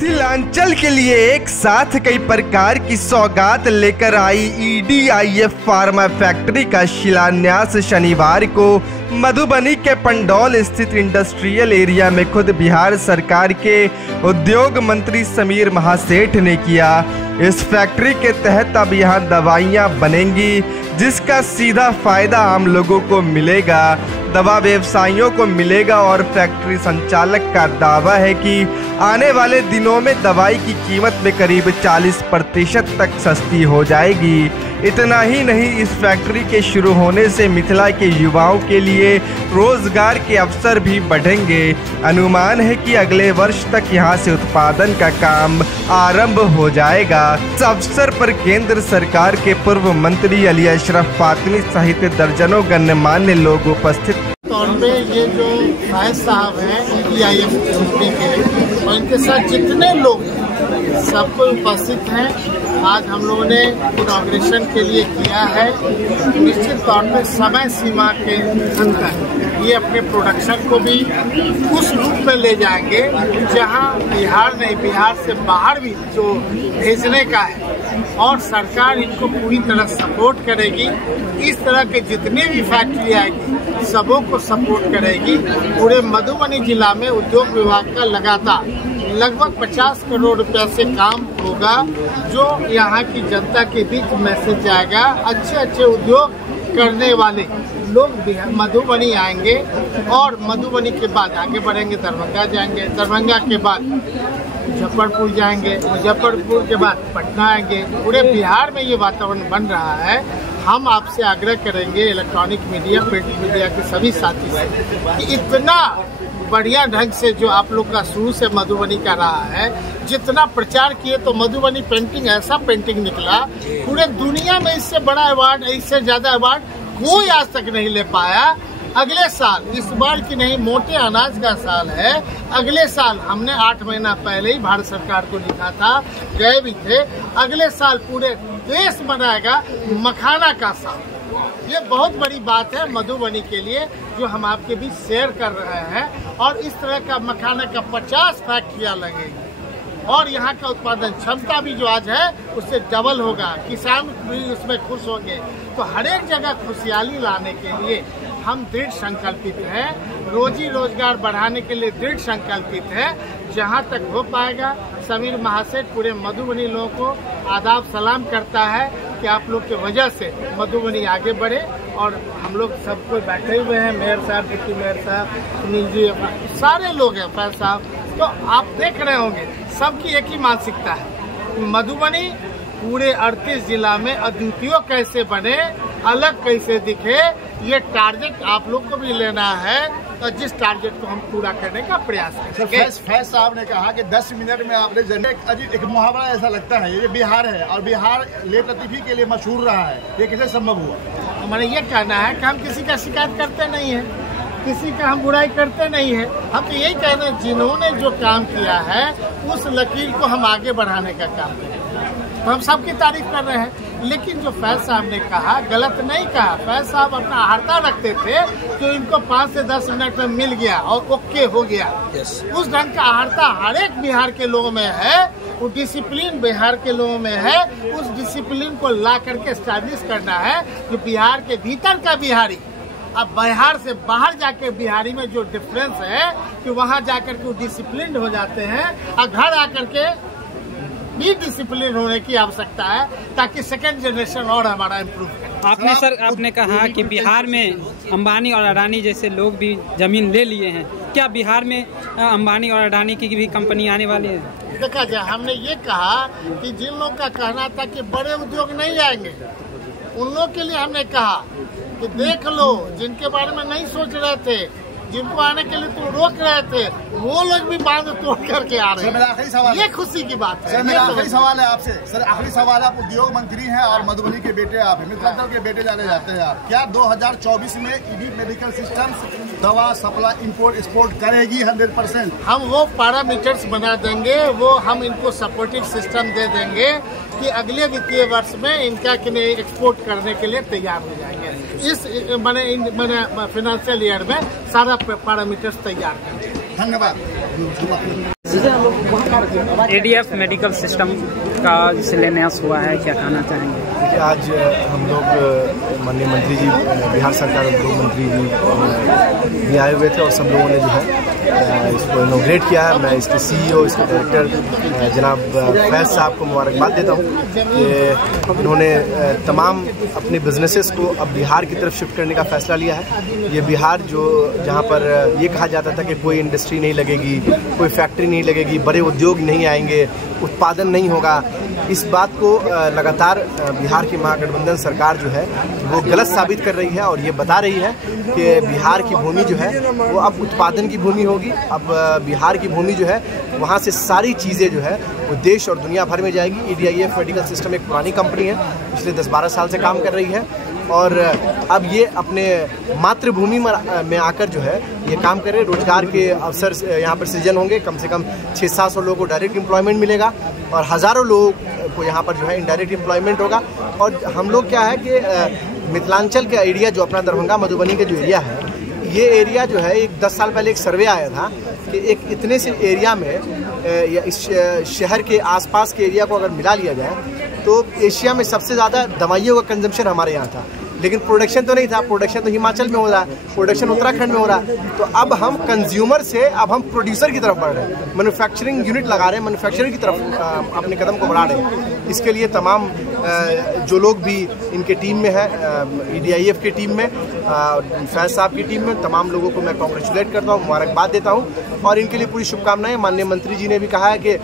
मिथिलांचल के लिए एक साथ कई प्रकार की सौगात लेकर आई EDIF फार्मा फैक्ट्री का शिलान्यास शनिवार को मधुबनी के पंडौल स्थित इंडस्ट्रियल एरिया में खुद बिहार सरकार के उद्योग मंत्री समीर महासेठ ने किया। इस फैक्ट्री के तहत अब यहाँ दवाइयाँ बनेंगी, जिसका सीधा फायदा आम लोगों को मिलेगा, दवा व्यवसायियों को मिलेगा और फैक्ट्री संचालक का दावा है कि आने वाले दिनों में दवाई की कीमत में करीब 40% तक सस्ती हो जाएगी। इतना ही नहीं, इस फैक्ट्री के शुरू होने से मिथिला के युवाओं के लिए रोजगार के अवसर भी बढ़ेंगे। अनुमान है कि अगले वर्ष तक यहां से उत्पादन का काम आरंभ हो जाएगा। इस अवसर पर केंद्र सरकार के पूर्व मंत्री अली अशरफ फातमी सहित दर्जनों गणमान्य लोग उपस्थित। तौर पे ये जो फैज साहब हैं EDIF कंपनी के और इनके साथ जितने लोग सबको उपस्थित हैं। आज हम लोगों ने इनॉग्रेशन के लिए किया है। निश्चित तौर पे समय सीमा के अंदर ये अपने प्रोडक्शन को भी उस रूप में ले जाएंगे जहां बिहार नहीं, बिहार से बाहर भी जो भेजने का है, और सरकार इनको पूरी तरह सपोर्ट करेगी। इस तरह के जितने भी फैक्ट्री आएगी सबों को सपोर्ट करेगी। पूरे मधुबनी जिला में उद्योग विभाग का लगातार लगभग 50 करोड़ रुपया से काम होगा, जो यहाँ की जनता के बीच मैसेज जाएगा। अच्छे अच्छे उद्योग करने वाले लोग मधुबनी आएंगे और मधुबनी के बाद आगे बढ़ेंगे, दरभंगा जाएंगे, दरभंगा के बाद मुजफ्फरपुर जाएंगे, मुजफ्फरपुर के बाद पटना आएंगे। पूरे बिहार में ये वातावरण बन रहा है। हम आपसे आग्रह करेंगे, इलेक्ट्रॉनिक मीडिया, प्रिंट मीडिया के सभी साथी से, कि इतना बढ़िया ढंग से जो आप लोग का शुरू से मधुबनी का रहा है, जितना प्रचार किए तो मधुबनी पेंटिंग ऐसा पेंटिंग निकला, पूरे दुनिया में इससे बड़ा अवार्ड, इससे ज्यादा अवार्ड कोई आज तक नहीं ले पाया। अगले साल, इस बार की नहीं, मोटे अनाज का साल है। अगले साल हमने 8 महीना पहले ही भारत सरकार को लिखा था, गए भी थे। अगले साल पूरे देश मनाएगा मखाना का साल। ये बहुत बड़ी बात है मधुबनी के लिए, जो हम आपके बीच शेयर कर रहे हैं। और इस तरह का मखाना का 50 फैक्ट्रियाँ लगेगी और यहाँ का उत्पादन क्षमता भी जो आज है उससे डबल होगा। किसान भी उसमें खुश होंगे। तो हर एक जगह खुशहाली लाने के लिए हम दृढ़ संकल्पित हैं, रोजी रोजगार बढ़ाने के लिए दृढ़ संकल्पित है। जहाँ तक हो पाएगा, समीर महासेठ पूरे मधुबनी लोगों को आदाब सलाम करता है कि आप लोग की वजह से मधुबनी आगे बढ़े। और हम लोग सब कोई बैठे हुए हैं, मेयर साहब, डिप्टी मेयर साहब, सुनील जी, सारे लोग हैं, फैज साहब। तो आप देख रहे होंगे सबकी एक ही मानसिकता है, मधुबनी पूरे 38 जिला में अद्वितीय कैसे बने, अलग कैसे दिखे। ये टारगेट आप लोग को भी लेना है और जिस टारगेट को हम पूरा करने का प्रयास करेंगे। फैज साहब ने कहा कि 10 मिनट में आपने एक मुहावरा ऐसा लगता है, ये बिहार है और बिहार लेट लतीफी के लिए मशहूर रहा है, ये कैसे संभव हुआ? हमारा ये कहना है कि हम किसी का शिकायत करते नहीं है, किसी का हम बुराई करते नहीं है। हम तो यही कहना है, जिन्होंने जो काम किया है उस लकीर को हम आगे बढ़ाने का काम करें। तो हम सबकी तारीफ कर रहे हैं। लेकिन जो फैज साहब ने कहा, गलत नहीं कहा। फैज साहब अपना आहर्ता रखते थे कि इनको 5 से 10 मिनट में मिल गया और ओके हो गया। उस ढंग का आहर्ता हर एक बिहार के लोगों में है, वो डिसिप्लिन बिहार के लोगों में है। उस डिसिप्लिन को ला करके एस्टैब्लिश करना है। जो बिहार के भीतर का बिहारी अब बिहार से बाहर जाके बिहारी में जो डिफरेंस है कि वहाँ जाकर के वो डिसिप्लिन हो जाते हैं और घर आकर के भी डिसिप्लिन होने की आवश्यकता है, ताकि सेकंड जनरेशन और हमारा इम्प्रूव करे। आपने कहा कि बिहार में अंबानी और अडानी जैसे लोग भी जमीन ले लिए हैं। क्या बिहार में अंबानी और अडानी की भी कंपनी आने वाली है? देखा जाए, हमने ये कहा कि जिन लोगों का कहना था कि बड़े उद्योग नहीं आएंगे, उन लोगों के लिए हमने कहा कि देख लो, जिनके बारे में नहीं सोच रहे थे, जिनको आने के लिए तुम रोक रहे थे, वो लोग भी बांध तोड़ करके आ रहे हैं। मेरा आखिरी सवाल, ये खुशी की बात है। सर, मेरा आखिरी सवाल है आपसे। सर, आखिरी सवाल, आप उद्योग मंत्री हैं और मधुबनी के बेटे आप हैं, मिथिलांचल के बेटे जाने जाते हैं आप। क्या 2024 में ED मेडिकल सिस्टम्स दवा सप्लाई इंपोर्ट एक्सपोर्ट करेगी 100%? हम वो पैरामीटर्स बना देंगे, वो हम इनको सपोर्टिव सिस्टम दे देंगे कि अगले वित्तीय वर्ष में इनका एक्सपोर्ट करने के लिए तैयार हो जाएंगे। इस फाइनेंशियल ईयर में सारा पैरामीटर्स तैयार करेंगे। धन्यवाद। ADF मेडिकल सिस्टम का शिलान्यास हुआ है, क्या कहना चाहेंगे? देखिए, आज हम लोग माननीय मंत्री जी, बिहार सरकार उद्योग मंत्री जी आए हुए थे और सब लोगों ने जो है इसको इनॉग्रेट किया है। मैं इसके CEO, इसके डायरेक्टर जनाब फैज साहब को मुबारकबाद देता हूँ कि उन्होंने तमाम अपने बिजनेसेस को अब बिहार की तरफ शिफ्ट करने का फैसला लिया है। ये बिहार जहाँ पर ये कहा जाता था कि कोई इंडस्ट्री नहीं लगेगी, कोई फैक्ट्री नहीं लगेगी, बड़े उद्योग नहीं आएंगे, उत्पादन नहीं होगा, इस बात को लगातार बिहार की महागठबंधन सरकार जो है वो गलत साबित कर रही है और ये बता रही है कि बिहार की भूमि जो है वो अब उत्पादन की भूमि होगी। अब बिहार की भूमि जो है वहाँ से सारी चीज़ें जो है वो देश और दुनिया भर में जाएगी। EDIF मेडिकल सिस्टम एक पुरानी कंपनी है, पिछले 10-12 साल से काम कर रही है और अब ये अपने मातृभूमि में आकर जो है ये काम करे। रोजगार के अवसर यहाँ पर सृजन होंगे, कम से कम 600-700 लोगों को डायरेक्ट एम्प्लॉयमेंट मिलेगा और हज़ारों लोगों को यहाँ पर जो है इनडायरेक्ट एम्प्लॉयमेंट होगा। और हम लोग क्या है कि मिथिलांचल का एरिया जो अपना दरभंगा मधुबनी का जो एरिया है, ये एरिया जो है एक 10 साल पहले एक सर्वे आया था कि एक इतने से एरिया में या इस शहर के आसपास के एरिया को अगर मिला लिया जाए तो एशिया में सबसे ज़्यादा दवाइयों का कंजम्पशन हमारे यहाँ था, लेकिन प्रोडक्शन तो नहीं था। प्रोडक्शन तो हिमाचल में हो रहा है, प्रोडक्शन उत्तराखंड में हो रहा है। तो अब हम कंज्यूमर से अब हम प्रोड्यूसर की तरफ बढ़ रहे हैं, मैन्युफैक्चरिंग यूनिट लगा रहे हैं, मैन्युफैक्चरिंग की तरफ अपने कदम को बढ़ा रहे हैं। इसके लिए तमाम जो लोग भी इनके टीम में है, EDIF की टीम में, फैज साहब की टीम में, तमाम लोगों को मैं कॉन्ग्रेचुलेट करता हूँ, मुबारकबाद देता हूँ और इनके लिए पूरी शुभकामनाएं। माननीय मंत्री जी ने भी कहा है कि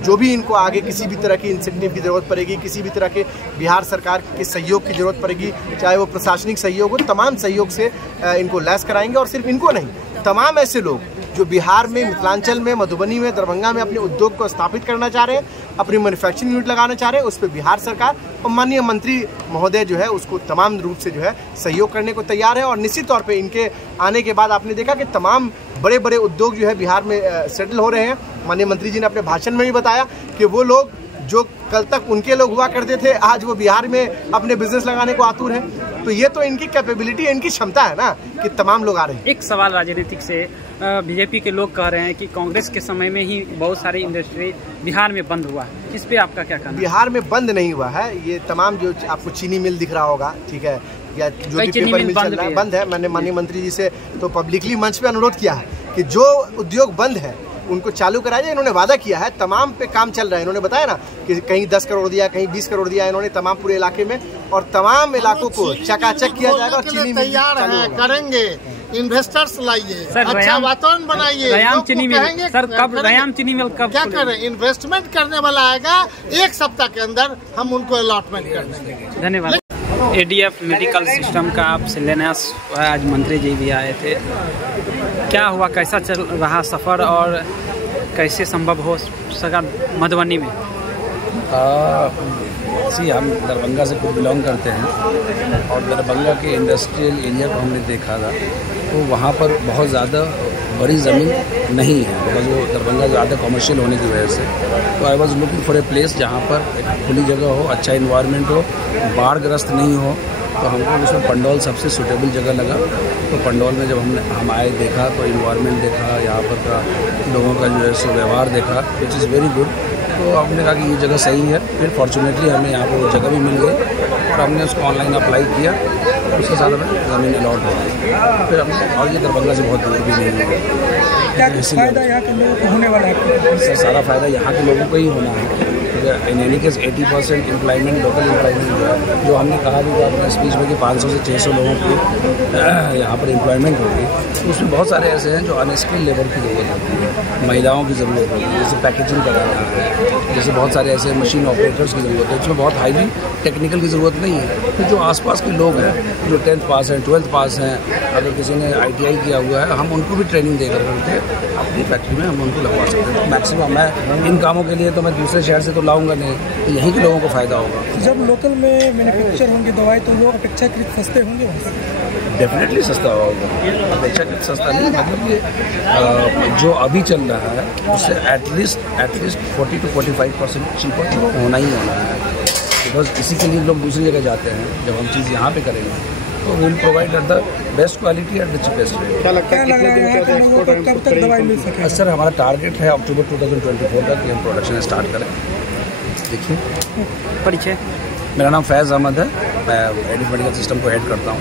जो भी इनको आगे किसी भी तरह की इंसेंटिव की ज़रूरत पड़ेगी, किसी भी तरह के बिहार सरकार के सहयोग की ज़रूरत पड़ेगी, चाहे वो प्रशासनिक सहयोग हो, तमाम सहयोग से इनको लैस कराएंगे। और सिर्फ इनको नहीं, तमाम ऐसे लोग जो बिहार में, मिथिलांचल में, मधुबनी में, दरभंगा में अपने उद्योग को स्थापित करना चाह रहे हैं, अपनी मैन्युफैक्चरिंग यूनिट लगाना चाह रहे हैं, उस पर बिहार सरकार और माननीय मंत्री महोदय जो है उसको तमाम रूप से जो है सहयोग करने को तैयार है। और निश्चित तौर पे इनके आने के बाद आपने देखा कि तमाम बड़े बड़े उद्योग जो है बिहार में सेटल हो रहे हैं। माननीय मंत्री जी ने अपने भाषण में भी बताया कि वो लोग जो कल तक उनके लोग हुआ करते थे, आज वो बिहार में अपने बिजनेस लगाने को आतुर हैं। तो ये तो इनकी कैपेबिलिटी, इनकी क्षमता है ना कि तमाम लोग आ रहे हैं। एक सवाल राजनीतिक से, बीजेपी के लोग कह रहे हैं कि कांग्रेस के समय में ही बहुत सारी इंडस्ट्री बिहार में बंद हुआ है, इस पे आपका क्या कहना है? बिहार में बंद नहीं हुआ है, ये तमाम जो आपको चीनी मिल दिख रहा होगा, ठीक है, या जो भी पेपर मिल चल रहा है बंद है। मैंने माननीय मंत्री जी से तो पब्लिकली मंच पे अनुरोध किया है कि जो उद्योग बंद है उनको चालू कराया जाए। इन्होंने वादा किया है, तमाम पे काम चल रहा है। इन्होंने बताया ना कि कहीं 10 करोड़ दिया, कहीं 20 करोड़ दिया इन्होंने तमाम पूरे इलाके में, और तमाम इलाकों को चकाचक किया जाएगा और चीनी मिल तैयार है, करेंगे। इन्वेस्टर्स लाइए, अच्छा वातावरण बनाइए। रयाम चीनी मिल सर कब, रयाम चीनी मिल कब क्या करें? इन्वेस्टमेंट करने वाला आएगा, 1 सप्ताह के अंदर हम उनको अलॉटमेंट कर देंगे। धन्यवाद। ADF मेडिकल सिस्टम का आप शिलान्यास आज मंत्री जी भी आए थे, क्या हुआ, कैसा चल रहा सफ़र और कैसे संभव हो सका मधुबनी में? हम दरभंगा से खुद बिलोंग करते हैं और दरभंगा के इंडस्ट्रियल एरिया को हमने देखा था, तो वहाँ पर बहुत ज़्यादा बड़ी ज़मीन नहीं है, बिकॉज वो दरभंगा ज़्यादा कमर्शियल होने की वजह से। तो I was looking for a place जहाँ पर एक खुली जगह हो, अच्छा इन्वायरमेंट हो, बाढ़ग्रस्त नहीं हो। तो हमको उसमें पंडौल सबसे सूटेबल जगह लगा। तो पंडौल में जब हम आए, देखा तो इन्वायरमेंट देखा, यहाँ पर का लोगों का जो है सो व्यवहार देखा, विच इज़ वेरी गुड। तो हमने कहा कि ये जगह सही है। फिर फॉर्चुनेटली हमें यहाँ पर वो जगह भी मिल गई और हमने उसको ऑनलाइन अप्लाई किया, उसके साथ हमें ज़मीन अलॉट हो गई। फिर हमने, और ये दरभंगा से बहुत दूर भी नहीं है। क्या फ़ायदा यहाँ के लोगों को होने वाला है? सर सारा फ़ायदा यहाँ के लोगों को ही होना है। In any case 80% employment, local employment जो है, जो हमने कहा भी था अपने स्पीच में कि 500 से 600 लोगों की यहाँ पर एम्प्लॉयमेंट होगी, तो उसमें बहुत सारे ऐसे हैं जो अनस्किल्ड लेबर की ज़रूरत होती है, महिलाओं की ज़रूरत होती है, जैसे पैकेजिंग कराना है, जैसे बहुत सारे ऐसे मशीन ऑपरेटर्स की ज़रूरत है, उसमें बहुत हाईली टेक्निकल की ज़रूरत नहीं है। तो जो आसपास के लोग हैं जो 10th पास हैं, 12th पास हैं, अगर किसी ने ITI किया हुआ है, हम उनको भी ट्रेनिंग दे करके अपनी फैक्ट्री में हम उनको लगवा सकते हैं। तो मैक्सिमम मैं इन कामों के लिए तो मैं दूसरे शहर से तो लाऊंगा नहीं, तो यहीं के लोगों को फ़ायदा होगा। जब लोकल में मैन्युफैक्चर होंगे दवाई, तो लोग अपेक्षाकृत सस्ते होंगे वहाँ से? डेफिनेटली सस्ता होगा, अपेक्षाकृत सस्ता नहीं, मतलब कि जो अभी चल रहा है उससे एटलीस्ट 40 to 45% चीपर होना ही होना है। बिकॉज इसी के लिए लोग दूसरी जगह जाते हैं। जब हम चीज़ यहाँ पे करेंगे तो will provide at the best quality at the cheapest rate. क्या लगता है लोगों को कब तक दवाई मिल सके? सर हमारा टारगेट है अक्टूबर 2024 तक कि हम प्रोडक्शन स्टार्ट करें। देखिए, परिचय। मेरा नाम फैज़ अहमद है, मैं एडिट मेडिकल सिस्टम को हेड करता हूँ।